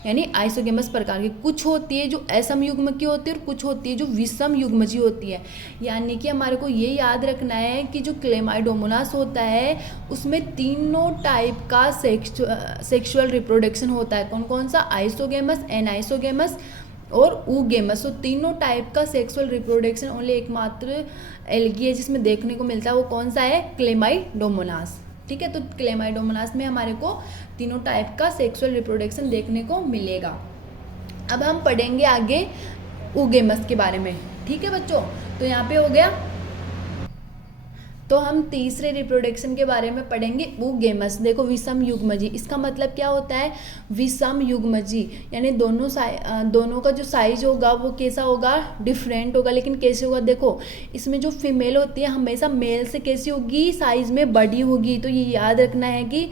यानी आइसोगेमस प्रकार की। कुछ होती है जो असमयुग्म की होती है और कुछ होती है जो विषम युग्मजी होती है। यानी कि हमारे को ये याद रखना है कि जो क्लेमाइडोमोनास होता है उसमें तीनों टाइप का सेक्सुअल रिप्रोडक्शन होता है। कौन कौन सा, आइसोगेमस, एनाइसोगेमस और ऊगेमस। तो तीनों टाइप का सेक्सुअल रिप्रोडक्शन ओनली एकमात्र एल्गी है जिसमें देखने को मिलता है, वो कौन सा है, क्लेमाइडोमोनास। ठीक है, तो क्लेमाइडोमोनास में हमारे को तीनों टाइप का सेक्सुअल रिप्रोडक्शन देखने को मिलेगा। अब हम पढ़ेंगे आगे ऊगेमस के बारे में। ठीक है बच्चों, तो यहाँ पे हो गया। तो हम तीसरे रिप्रोडक्शन के बारे में पढ़ेंगे, ऊगेमस। देखो, विषम युग्मजी, इसका मतलब क्या होता है, विषम युग्मजी, यानी दोनों का जो साइज होगा वो कैसा होगा, डिफरेंट होगा। लेकिन कैसे होगा, देखो इसमें जो फीमेल होती है हमेशा मेल से कैसी होगी, साइज में बड़ी होगी। तो ये याद रखना है कि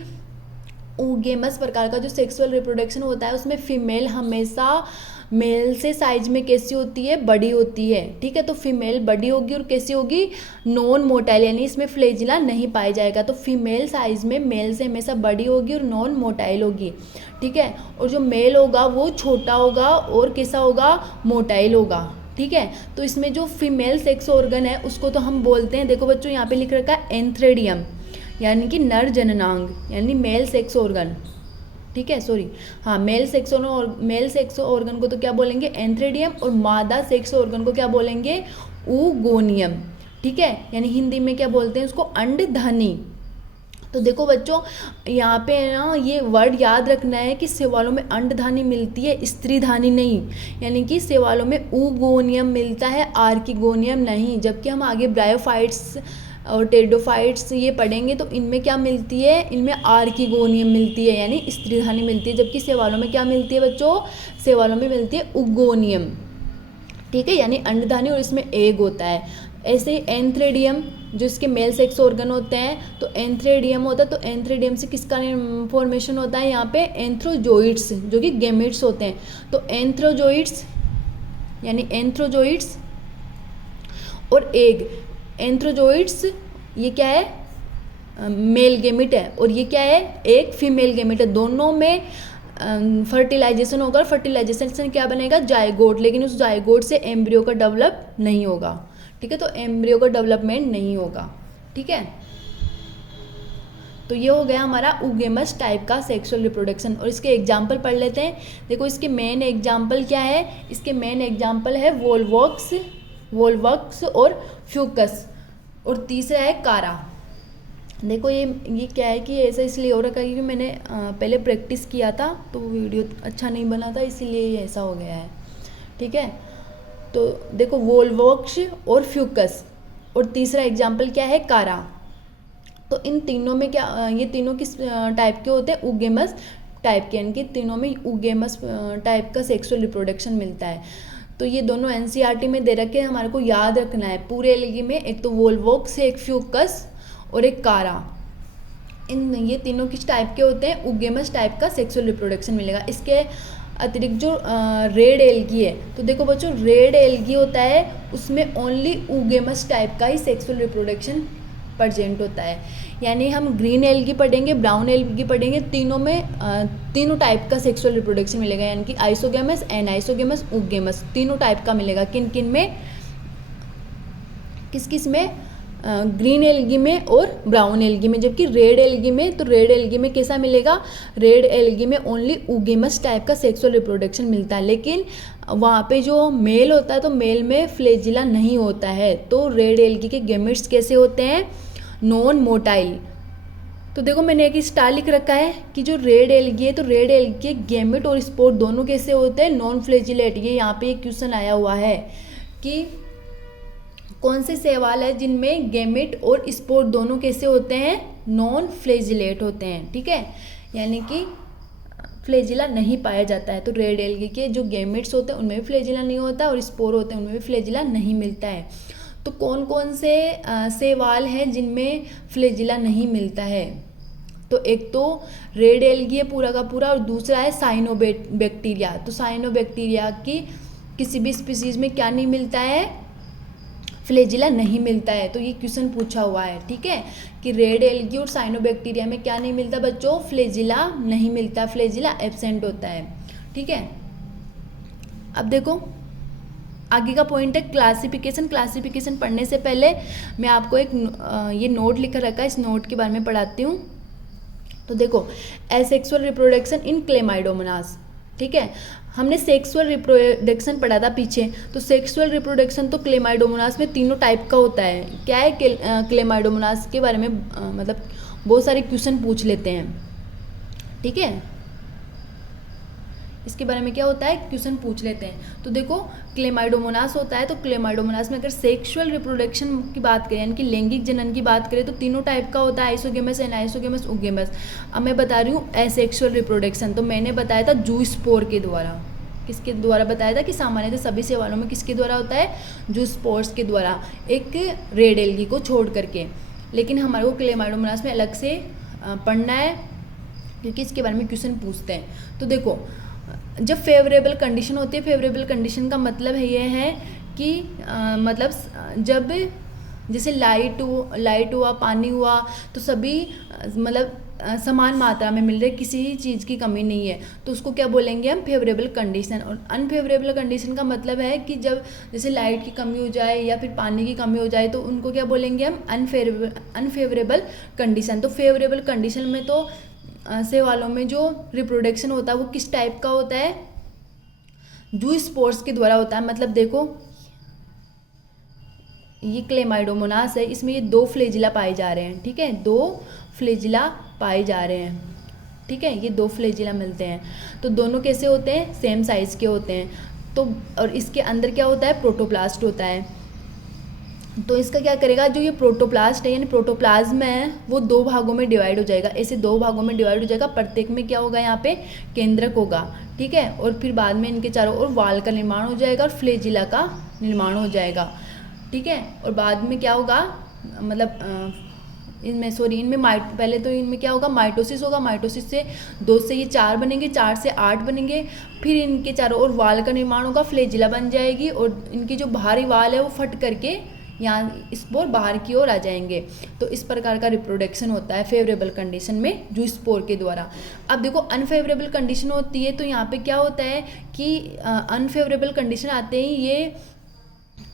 ऊगेमस प्रकार का जो सेक्सुअल रिप्रोडक्शन होता है उसमें फीमेल हमेशा मेल से साइज में कैसी होती है, बड़ी होती है। ठीक है, तो फीमेल बड़ी होगी और कैसी होगी, नॉन मोटाइल, यानी इसमें फ्लैजिला नहीं पाया जाएगा। तो फीमेल साइज में मेल से हमेशा बड़ी होगी और नॉन मोटाइल होगी। ठीक है, और जो मेल होगा वो छोटा होगा और कैसा होगा, मोटाइल होगा। ठीक है, तो इसमें जो फीमेल सेक्स ऑर्गन है उसको तो हम बोलते हैं, देखो बच्चों यहाँ पे लिख रखा है एंथ्रेडियम, यानी कि नर जननांग, यानी मेल सेक्स ऑर्गन। ठीक है, सॉरी, हाँ, मेल सेक्स ऑर्गन को तो क्या बोलेंगे, एंथ्रेडियम, और मादा सेक्स ऑर्गन को क्या बोलेंगे, ऊगोनियम। ठीक है, यानी हिंदी में क्या बोलते हैं उसको, अंडधनी। तो देखो बच्चों, यहाँ पे ना ये वर्ड याद रखना है कि सेवालों में अंडधानी मिलती है, स्त्रीधानी नहीं, यानी कि सेवालों में ऊगोनियम मिलता है, आर्किगोनियम नहीं। जबकि हम आगे ब्रायोफाइट्स और टेरिडोफाइट्स ये पढ़ेंगे तो इनमें क्या मिलती है, इनमें आर्किगोनियम मिलती है, यानी स्त्रीधानी मिलती है। जबकि सेवालों में क्या मिलती है बच्चों, सेवालों में मिलती है उगोनियम। ठीक है, यानी अंडधानी, और इसमें एग होता है। ऐसे ही एंथ्रेडियम, जो इसके मेल सेक्स ऑर्गन होते हैं, तो एंथ्रेडियम होता है। तो एंथ्रेडियम से किसका फॉर्मेशन होता है, यहाँ पे एंथ्रोजोइड्स, जो कि गेमेट्स होते हैं। तो एंथ्रोजोइड्स यानी एंथ्रोजोइड्स और एग। एंथ्रोजोइड्स ये क्या है, मेल गेमिट है, और ये क्या है, एक फीमेल गेमिट है। दोनों में फर्टिलाइजेशन होगा, फर्टिलाइजेशन से क्या बनेगा, जायगोट, लेकिन उस जायगोट से एम्ब्रियो का डेवलप नहीं होगा। ठीक है, तो एम्ब्रियो का डेवलपमेंट नहीं होगा। ठीक है, तो ये हो गया हमारा ऊगेमस टाइप का सेक्सुअल रिप्रोडक्शन। और इसके एग्जाम्पल पढ़ लेते हैं। देखो इसके मेन एग्जाम्पल क्या है, इसके मेन एग्जाम्पल है वोल्वॉक्स, वोल्वक्स और फ्यूकस, और तीसरा है कारा। देखो ये क्या है कि ऐसा इसलिए हो रखा है क्योंकि मैंने पहले प्रैक्टिस किया था तो वीडियो अच्छा नहीं बना था, इसीलिए ये ऐसा हो गया है। ठीक है, तो देखो वोल्वोक्स और फ्यूकस, और तीसरा एग्जाम्पल क्या है, कारा। तो इन तीनों में क्या, ये तीनों किस टाइप के होते हैं, उगेमस टाइप के, यानी कि तीनों में उगेमस टाइप का सेक्सुअल रिप्रोडक्शन मिलता है। तो ये दोनों एनसीईआरटी में दे रखे हैं, हमारे को याद रखना है पूरे एल्गी में, एक तो वोल्वोक्स है, एक फ्यूकस और एक कारा। इन ये तीनों किस टाइप के होते हैं, उगेमस टाइप का सेक्सुअल रिप्रोडक्शन मिलेगा। इसके अतिरिक्त जो रेड एल्गी है, तो देखो बच्चों रेड एल्गी होता है उसमें ओनली उगेमस टाइप का ही सेक्सुअल रिप्रोडक्शन प्रेजेंट होता है। यानी हम ग्रीन एल्गी पढ़ेंगे, ब्राउन एल्गी पढ़ेंगे, तीनों में तीनों टाइप का सेक्सुअल रिप्रोडक्शन मिलेगा, यानी कि आइसोगेमस, एनाइसोगेमस, उगेमस, तीनों टाइप का मिलेगा। किन किन में, किस किस में, ग्रीन एल्गी में और ब्राउन एल्गी में। जबकि रेड एल्गी में, तो रेड एल्गी में कैसा मिलेगा, रेड एल्गी में ओनली उगेमस टाइप का सेक्सुअल रिप्रोडक्शन मिलता है, लेकिन वहाँ पे जो मेल होता है तो मेल में फ्लैजिला नहीं होता है। तो रेड एल्गी के गैमेट्स कैसे होते हैं, नॉन मोटाइल। तो देखो मैंने एक स्टार लिख रखा है कि जो रेड एल्गी है, तो रेड एल्गी के गैमेट और स्पोर दोनों कैसे होते हैं, नॉन फ्लैजिलेट। ये यहाँ पे एक क्वेश्चन आया हुआ है कि कौन से सवाल है जिनमें गैमेट और स्पोर दोनों कैसे होते हैं, नॉन फ्लैजिलेट होते हैं। ठीक है, यानी कि फ्लैजिला नहीं पाया जाता है। तो रेड एल्गी के जो गैमेट्स होते हैं उनमें भी फ्लैजिला नहीं होता और स्पोर होते हैं उनमें भी फ्लैजिला नहीं मिलता है। तो कौन कौन से सवाल हैं जिनमें फ्लैजिला नहीं मिलता है, तो एक तो रेड एल्गी है पूरा का पूरा, और दूसरा है साइनोबैक्टीरिया। तो साइनोबैक्टीरिया की किसी भी स्पीसीज में क्या नहीं मिलता है, फ्लैजिला नहीं मिलता है। तो ये क्वेश्चन पूछा हुआ है, ठीक है, कि रेड एल्गी और साइनोबैक्टीरिया में क्या नहीं मिलता बच्चों, फ्लैजिला नहीं मिलता, फ्लैजिला एब्सेंट होता है। ठीक है, अब देखो आगे का पॉइंट है क्लासिफिकेशन। क्लासिफिकेशन पढ़ने से पहले मैं आपको एक ये नोट लिखा रखा है, इस नोट के बारे में पढ़ाती हूँ। तो देखो एसेक्सुअल रिप्रोडक्शन इन क्लेमाइडोमोनास, ठीक है, हमने सेक्सुअल रिप्रोडक्शन पढ़ा था पीछे। तो सेक्सुअल रिप्रोडक्शन तो क्लेमाइडोमोनास में तीनों टाइप का होता है। क्या है क्लेमाइडोमोनास के बारे में मतलब बहुत सारे क्वेश्चन पूछ लेते हैं, ठीक है, इसके बारे में क्या होता है, क्वेश्चन पूछ लेते हैं। तो देखो क्लेमाइडोमोनास होता है, तो क्लेमाइडोमोनास में अगर सेक्सुअल रिप्रोडक्शन की बात करें, यानी कि लैंगिक जनन की बात करें, तो तीनों टाइप का होता है, आइसोगेमस, एनाइसोगेमस, उगेमस। अब मैं बता रही हूँ एसेक्सुअल रिप्रोडक्शन, तो मैंने बताया था जूस्पोर के द्वारा। किसके द्वारा बताया था कि सामान्यतः सभी सवालों में किसके द्वारा होता है, जूस्पोर्स के द्वारा, एक रेड एल्गी को छोड़ करके। लेकिन हमारे को क्लेमाइडोमोनास में अलग से पढ़ना है क्योंकि इसके बारे में क्वेश्चन पूछते हैं। तो देखो जब फेवरेबल कंडीशन होती है, फेवरेबल कंडीशन का मतलब है ये है कि मतलब जब जैसे लाइट हुआ, पानी हुआ, तो सभी मतलब समान मात्रा में मिल रहे, किसी चीज़ की कमी नहीं है, तो उसको क्या बोलेंगे हम, फेवरेबल कंडीशन। और अनफेवरेबल कंडीशन का मतलब है कि जब जैसे लाइट की कमी हो जाए या फिर पानी की कमी हो जाए, तो उनको क्या बोलेंगे हम, अनफेवरेबल कंडीशन। तो फेवरेबल कंडीशन में तो सवालों में जो रिप्रोडक्शन होता है वो किस टाइप का होता है, जूस्पोर्स के द्वारा होता है। मतलब देखो ये क्लेमाइडोमोनास है, इसमें ये 2 फ्लैजिला पाए जा रहे हैं, ठीक है, 2 फ्लैजिला पाए जा रहे हैं, ठीक है, ये 2 फ्लैजिला मिलते हैं। तो दोनों कैसे होते हैं, सेम साइज के होते हैं। तो और इसके अंदर क्या होता है, प्रोटोप्लास्ट होता है। तो इसका क्या करेगा, जो ये प्रोटोप्लास्ट है यानी प्रोटोप्लाज्म है, वो 2 भागों में डिवाइड हो जाएगा, ऐसे 2 भागों में डिवाइड हो जाएगा। प्रत्येक में क्या होगा, यहाँ पे केंद्रक होगा, ठीक है, और फिर बाद में इनके चारों ओर वाल का निर्माण हो जाएगा और फ्लैजिला का निर्माण हो जाएगा, ठीक है। और बाद में क्या होगा, मतलब इनमें पहले तो इनमें क्या होगा, माइटोसिस होगा, माइटोसिस से 2 से ये 4 बनेंगे, 4 से 8 बनेंगे, फिर इनके चारों ओर वाल का निर्माण होगा, फ्लैजिला बन जाएगी, और इनकी जो बाहरी वाल है वो फट करके यहाँ स्पोर बाहर की ओर आ जाएंगे। तो इस प्रकार का रिप्रोडक्शन होता है फेवरेबल कंडीशन में जूस्पोर के द्वारा। अब देखो अनफेवरेबल कंडीशन होती है, तो यहाँ पे क्या होता है कि अनफेवरेबल कंडीशन आते ही ये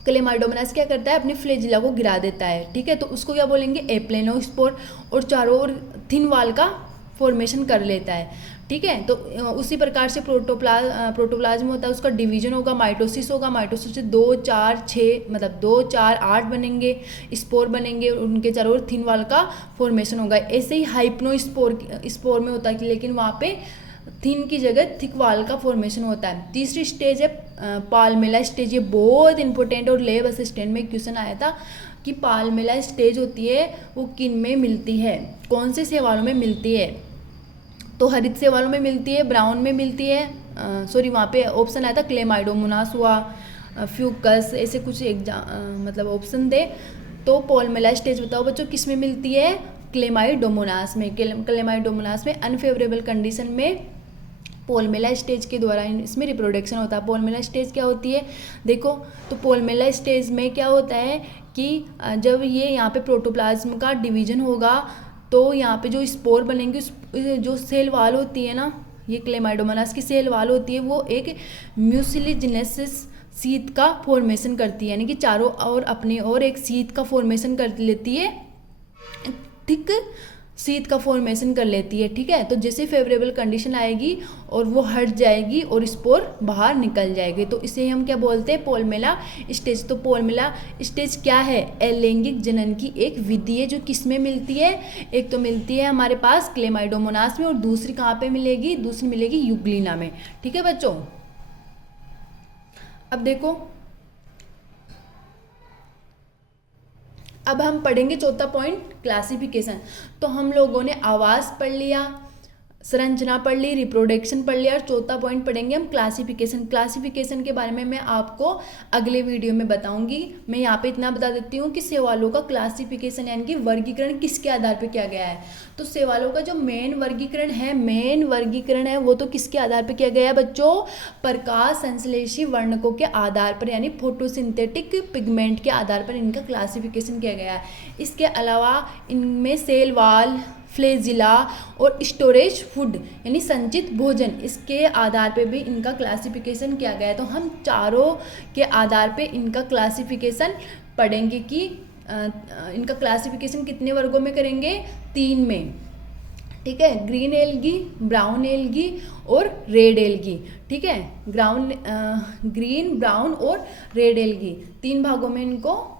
क्लेमाइडोमोनास क्या करता है, अपनी फ्लैजिला को गिरा देता है, ठीक है, तो उसको क्या बोलेंगे, एप्लेनोस्पोर, और चारों ओर थिन वाल का फॉर्मेशन कर लेता है, ठीक है। तो उसी प्रकार से प्रोटोप्लाज्म होता है, उसका डिवीजन होगा, माइटोसिस होगा, माइटोसिस से 2 4 6 मतलब 2 4 8 बनेंगे, स्पोर बनेंगे, उनके चारों ओर थिन वाल का फॉर्मेशन होगा। ऐसे ही हाइप्नोस्पोर में होता है, लेकिन वहाँ पे थिन की जगह थिक वाल का फॉर्मेशन होता है। तीसरी स्टेज है पाल्मेला स्टेज। ये बहुत इंपॉर्टेंट और लैब असिस्टेंट में क्वेश्चन आया था कि पाल्मेला स्टेज होती है वो किन में मिलती है, कौन से शैवालों में मिलती है। तो हरित शैवालों में मिलती है, ब्राउन में मिलती है, वहाँ पे ऑप्शन आया था क्लेमाइडोमोनास हुआ, फ्यूकस, ऐसे कुछ मतलब ऑप्शन थे। तो पाल्मेला स्टेज बताओ बच्चों किस में मिलती है, क्लेमाइडोमोनास में। क्लेमाइडोमोनास में अनफेवरेबल कंडीशन में पाल्मेला स्टेज के द्वारा इसमें रिप्रोडक्शन होता है। पाल्मेला स्टेज क्या होती है देखो, तो पाल्मेला स्टेज में क्या होता है कि जब ये यहाँ पे प्रोटोप्लाज्म का डिवीजन होगा तो यहाँ पे जो स्पोर बनेंगे, जो सेल वाल होती है ना, ये क्लेमाइडोमोनास की सेल वाल होती है, वो एक म्यूसिलीजिनेसिस शीत का फॉर्मेशन करती है, यानी कि चारों ओर अपनी ओर एक शीत का फॉर्मेशन कर लेती है, थिक शीत का फॉर्मेशन कर लेती है। ठीक है। तो जैसे फेवरेबल कंडीशन आएगी और वो हट जाएगी और स्पोर बाहर निकल जाएगी, तो इसे हम क्या बोलते हैं, पाल्मेला स्टेज। तो पाल्मेला स्टेज क्या है, अलैंगिक जनन की एक विधि है जो किस में मिलती है, एक तो मिलती है हमारे पास क्लेमाइडोमोनास में और दूसरी कहाँ पे मिलेगी, दूसरी मिलेगी यूग्लिना में। ठीक है बच्चों। अब देखो, अब हम पढ़ेंगे चौथा पॉइंट क्लासिफिकेशन। तो हम लोगों ने आवास पढ़ लिया, संरचना पढ़ ली, रिप्रोडक्शन पढ़ लिया, और चौथा पॉइंट पढ़ेंगे हम क्लासिफिकेशन। क्लासिफिकेशन के बारे में मैं आपको अगले वीडियो में बताऊंगी। मैं यहाँ पे इतना बता देती हूँ कि शैवालों का क्लासिफिकेशन यानी कि वर्गीकरण किसके आधार पे किया गया है। तो शैवालों का जो मेन वर्गीकरण है वो तो किसके आधार पर किया गया है बच्चों, प्रकाश संश्लेषी वर्णकों के आधार पर, यानी फोटोसिंथेटिक पिगमेंट के आधार पर इनका क्लासिफिकेशन किया गया है। इसके अलावा इनमें सेल वाल, फ्लैजिला और स्टोरेज फूड यानी संचित भोजन, इसके आधार पे भी इनका क्लासिफिकेशन किया गया है। तो हम चारों के आधार पे इनका क्लासिफिकेशन पढ़ेंगे कि इनका क्लासिफिकेशन कितने वर्गों में करेंगे, 3 में। ठीक है, ग्रीन एल्गी, ब्राउन एल्गी और रेड एल्गी। ठीक है, ग्रीन, ब्राउन और रेड एल्गी, 3 भागों में इनको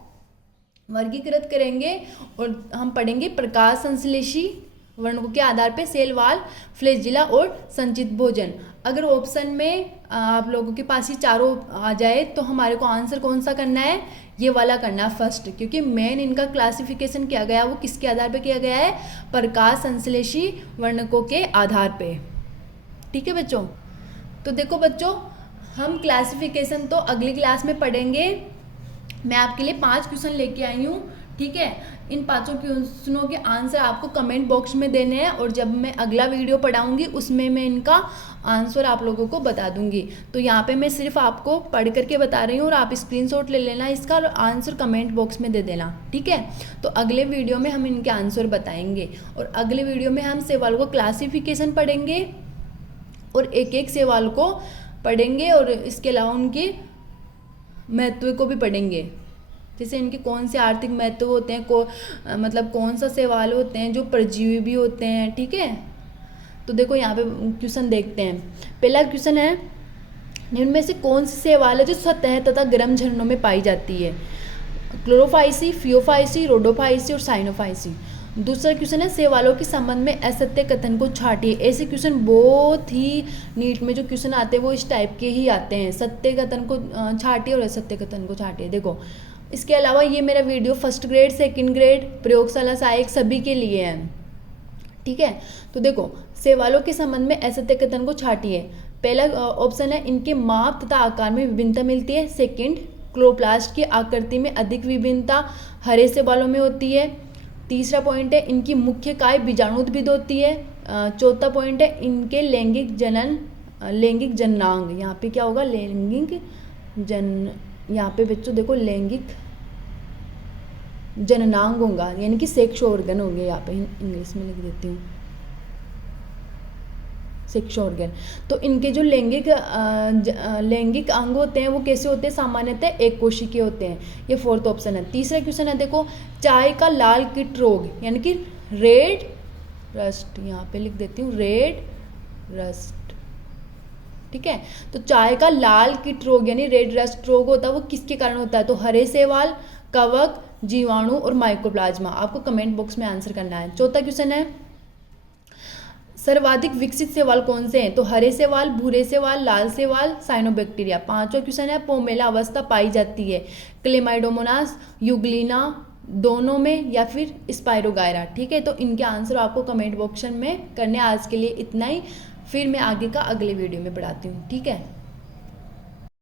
वर्गीकृत करेंगे। और हम पढ़ेंगे प्रकाश संश्लेषी वर्णकों के आधार पे सेल वाल, फ्लैजिला और संचित भोजन। अगर ऑप्शन में आप लोगों के पास ही चारों आ जाए तो हमारे को आंसर कौन सा करना है, ये वाला करना है फर्स्ट, क्योंकि मेन इनका क्लासिफिकेशन किया गया वो किसके आधार पे किया गया है, प्रकाश संश्लेषी वर्णकों के आधार पे। ठीक है बच्चों। तो देखो बच्चों, हम क्लासिफिकेशन तो अगली क्लास में पढ़ेंगे। मैं आपके लिए 5 क्वेश्चन लेके आई हूँ। ठीक है, इन 5 क्वेश्चनों के आंसर आपको कमेंट बॉक्स में देने हैं, और जब मैं अगला वीडियो पढ़ाऊंगी उसमें मैं इनका आंसर आप लोगों को बता दूंगी। तो यहाँ पे मैं सिर्फ आपको पढ़ करके बता रही हूँ, और आप स्क्रीनशॉट ले लेना इसका और आंसर कमेंट बॉक्स में दे देना। ठीक है, तो अगले वीडियो में हम इनके आंसर बताएंगे, और अगले वीडियो में हम सवाल को क्लासिफिकेशन पढ़ेंगे और एक एक सवाल को पढ़ेंगे, और इसके अलावा उनके महत्व को भी पढ़ेंगे, जैसे इनके कौन से आर्थिक महत्व होते हैं, मतलब कौन सा शैवाल होते हैं जो परजीवी भी होते हैं। ठीक है, तो देखो यहाँ पे क्वेश्चन देखते हैं। पहला क्वेश्चन है, निम्न में से कौन सी शैवाल है जो सतह तथा गर्म झरनों में पाई जाती है, क्लोरोफाइसी, फियोफाइसी, रोडोफाइसी और साइनोफाइसी। दूसरा क्वेश्चन है, शैवालों के संबंध में असत्य कथन को छाटिए। ऐसे क्वेश्चन बहुत ही नीट में जो क्वेश्चन आते हैं वो इस टाइप के ही आते हैं, सत्य कथन को छाटिए और असत्य कथन को छाटिए। देखो, इसके अलावा ये मेरा video 1st grade, 2nd grade, प्रयोगशाला सहायक सभी के लिए है। ठीक है, तो देखो, शैवालों के संबंध में असत्य कथन को छाटिए। पहला ऑप्शन है, इनके माप तथा आकार में विभिन्नता मिलती है। 2nd, क्लोरोप्लास्ट की आकृति में अधिक विभिन्नता हरे शैवालों में होती है। तीसरा पॉइंट है, इनकी मुख्य काय बीजाणुद्भिद होती है। चौथा पॉइंट है, इनके लैंगिक जननांग, यहाँ पे क्या होगा, यहाँ पे बच्चों देखो लैंगिक जननांग होगा, यानी कि सेक्स ऑर्गन होंगे। यहाँ पे इंग्लिश में लिख देती हूँ, सेक्स ऑर्गन। तो इनके जो लैंगिक अंग होते हैं वो कैसे होते हैं, सामान्यतः एक कोशिकीय होते हैं। ये 4th ऑप्शन है। तीसरा क्वेश्चन है, देखो, चाय का लाल कीट रोग यानी कि रेड रस्ट, यहाँ पे लिख देती हूँ रेड रस्ट। ठीक है, तो चाय का लाल कीट रोग यानी रेड रस्ट रोग होता है वो किसके कारण होता है? तो हरे शैवाल, कवक, जीवाणु और माइकोप्लाज्मा। आपको कमेंट बॉक्स में आंसर करना है। चौथा क्वेश्चन है, सर्वाधिक विकसित शैवाल कौन से हैं? तो हरे शैवाल, भूरे शैवाल, लाल शैवाल, साइनोबैक्टीरिया। पांचवा क्वेश्चन है, पोमेला अवस्था पाई जाती है क्लेमाइडोमोनास, यूग्लिना, दोनों में या फिर स्पाइरोगायरा। ठीक है, तो इनके आंसर आपको कमेंट बॉक्स में करने। आज के लिए इतना ही, फिर मैं आगे का अगले वीडियो में पढ़ाती हूँ। ठीक है।